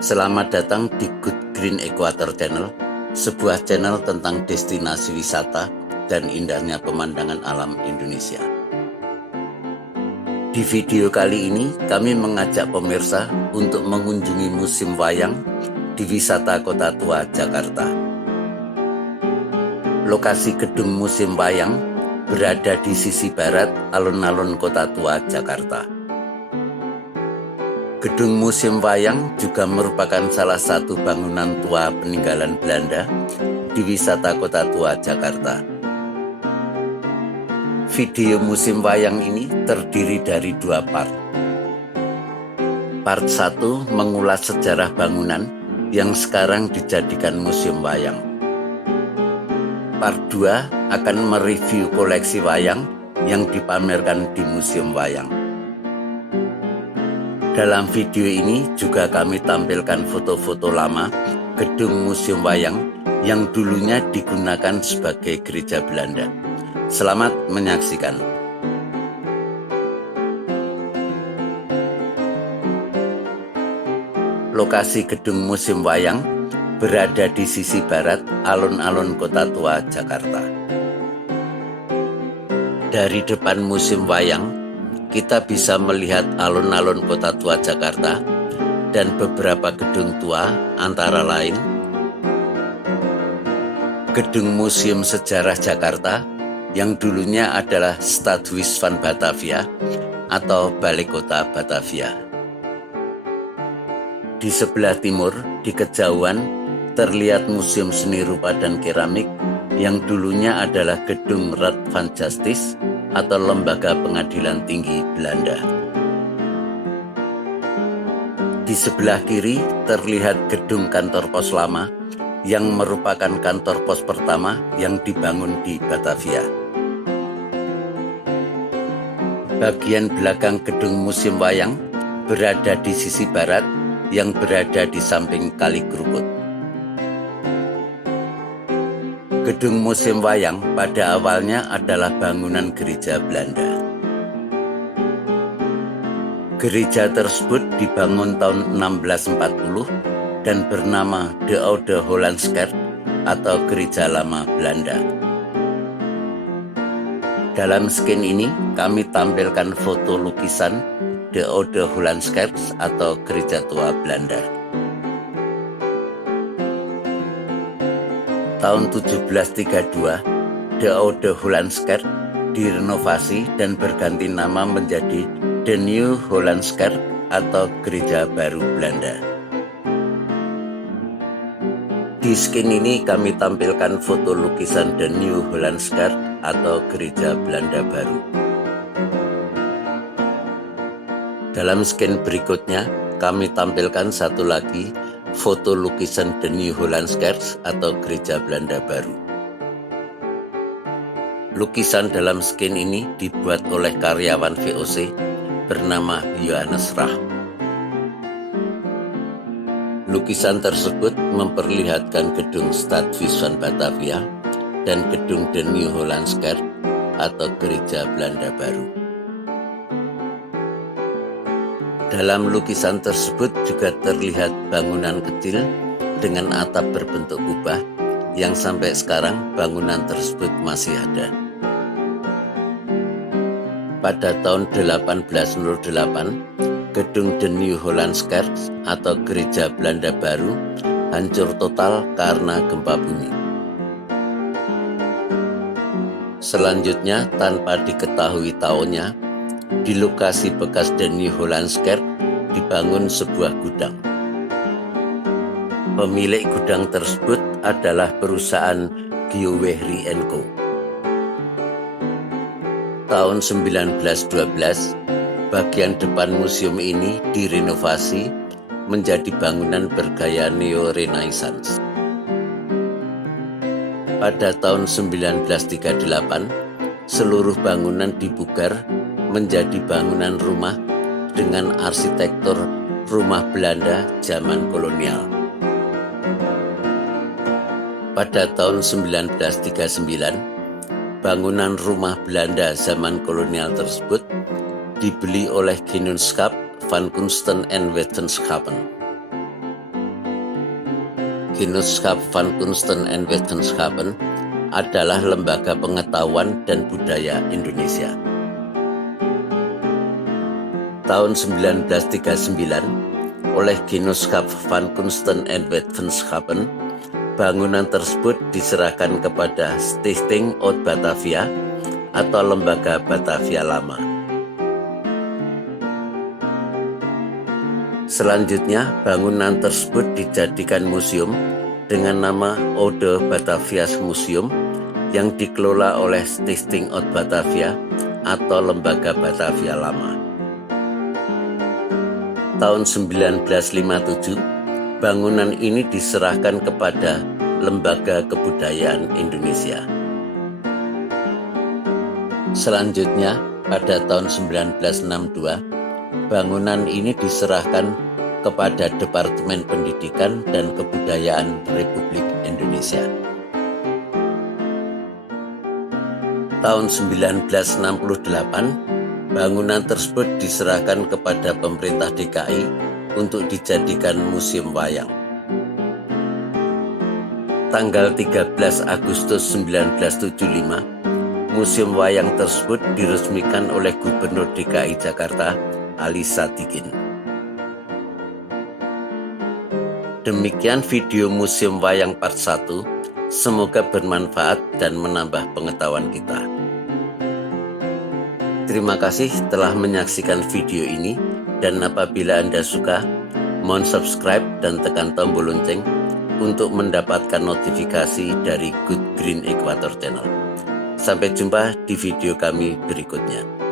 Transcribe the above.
Selamat datang di Good Green Equator Channel, sebuah channel tentang destinasi wisata dan indahnya pemandangan alam Indonesia. Di video kali ini, kami mengajak pemirsa untuk mengunjungi Museum Wayang di Wisata Kota Tua, Jakarta. Lokasi gedung Museum Wayang berada di sisi barat alun-alun Kota Tua, Jakarta. Gedung Museum Wayang juga merupakan salah satu bangunan tua peninggalan Belanda di Wisata Kota Tua, Jakarta. Video Museum Wayang ini terdiri dari dua part. Part 1 mengulas sejarah bangunan yang sekarang dijadikan Museum Wayang. Part 2 akan mereview koleksi wayang yang dipamerkan di Museum Wayang. Dalam video ini juga kami tampilkan foto-foto lama gedung Museum Wayang yang dulunya digunakan sebagai gereja Belanda. Selamat menyaksikan. Lokasi gedung Museum Wayang berada di sisi barat alun-alun Kota Tua, Jakarta. Dari depan Museum Wayang, kita bisa melihat alun-alun Kota Tua, Jakarta dan beberapa gedung tua antara lain Gedung Museum Sejarah Jakarta yang dulunya adalah Stadhuis van Batavia atau Balai Kota Batavia. Di sebelah timur, di kejauhan, terlihat Museum Seni Rupa dan Keramik yang dulunya adalah Gedung Raad van Justice atau Lembaga Pengadilan Tinggi Belanda. Di sebelah kiri terlihat gedung kantor pos lama yang merupakan kantor pos pertama yang dibangun di Batavia. Bagian belakang gedung Museum Wayang berada di sisi barat yang berada di samping Kali Krukut. Gedung Museum Wayang pada awalnya adalah bangunan gereja Belanda. Gereja tersebut dibangun tahun 1640 dan bernama De Oude Hollandskerk atau Gereja Lama Belanda. Dalam scan ini kami tampilkan foto lukisan De Oude Hollandskerk atau Gereja Tua Belanda. Tahun 1732, De Oude Hollandskerk direnovasi dan berganti nama menjadi The New Hollandskerk atau Gereja Baru Belanda. Di scan ini kami tampilkan foto lukisan The New Hollandskerk atau Gereja Belanda Baru. Dalam scan berikutnya, kami tampilkan satu lagi foto lukisan The New Hollandskerk atau Gereja Belanda Baru. Lukisan dalam scan ini dibuat oleh karyawan VOC bernama Johannes Rach. Lukisan tersebut memperlihatkan gedung Stadhuis van Batavia dan gedung The New Hollandskerk atau Gereja Belanda Baru. Dalam lukisan tersebut juga terlihat bangunan kecil dengan atap berbentuk kubah yang sampai sekarang bangunan tersebut masih ada. Pada tahun 1808, gedung The New Hollandskerk atau Gereja Belanda Baru hancur total karena gempa bumi. Selanjutnya, tanpa diketahui tahunnya, di lokasi bekas The New Hollandskerk dibangun sebuah gudang. Pemilik gudang tersebut adalah perusahaan Giowery & Co. Tahun 1912, bagian depan museum ini direnovasi menjadi bangunan bergaya neo-renaissance. Pada tahun 1938, seluruh bangunan dibugar menjadi bangunan rumah dengan arsitektur rumah Belanda zaman kolonial. Pada tahun 1939, bangunan rumah Belanda zaman kolonial tersebut dibeli oleh Genootschap van Kunsten en Wetenschappen. Genootschap van Kunsten en Wetenschappen adalah lembaga pengetahuan dan budaya Indonesia. Tahun 1939, oleh Genootschap van Kunsten en Wetenschappen, bangunan tersebut diserahkan kepada Stichting Oud Batavia atau Lembaga Batavia Lama. Selanjutnya, bangunan tersebut dijadikan museum dengan nama Oude Batavias Museum yang dikelola oleh Stichting Oud Batavia atau Lembaga Batavia Lama. Tahun 1957, bangunan ini diserahkan kepada Lembaga Kebudayaan Indonesia. Selanjutnya, pada tahun 1962, bangunan ini diserahkan kepada Departemen Pendidikan dan Kebudayaan Republik Indonesia. Tahun 1968, bangunan tersebut diserahkan kepada pemerintah DKI untuk dijadikan museum wayang. Tanggal 13 Agustus 1975, museum wayang tersebut diresmikan oleh Gubernur DKI Jakarta, Ali Sadikin. Demikian video Museum Wayang Part 1, semoga bermanfaat dan menambah pengetahuan kita. Terima kasih telah menyaksikan video ini, dan apabila Anda suka, mohon subscribe dan tekan tombol lonceng untuk mendapatkan notifikasi dari Good Green Equator Channel. Sampai jumpa di video kami berikutnya.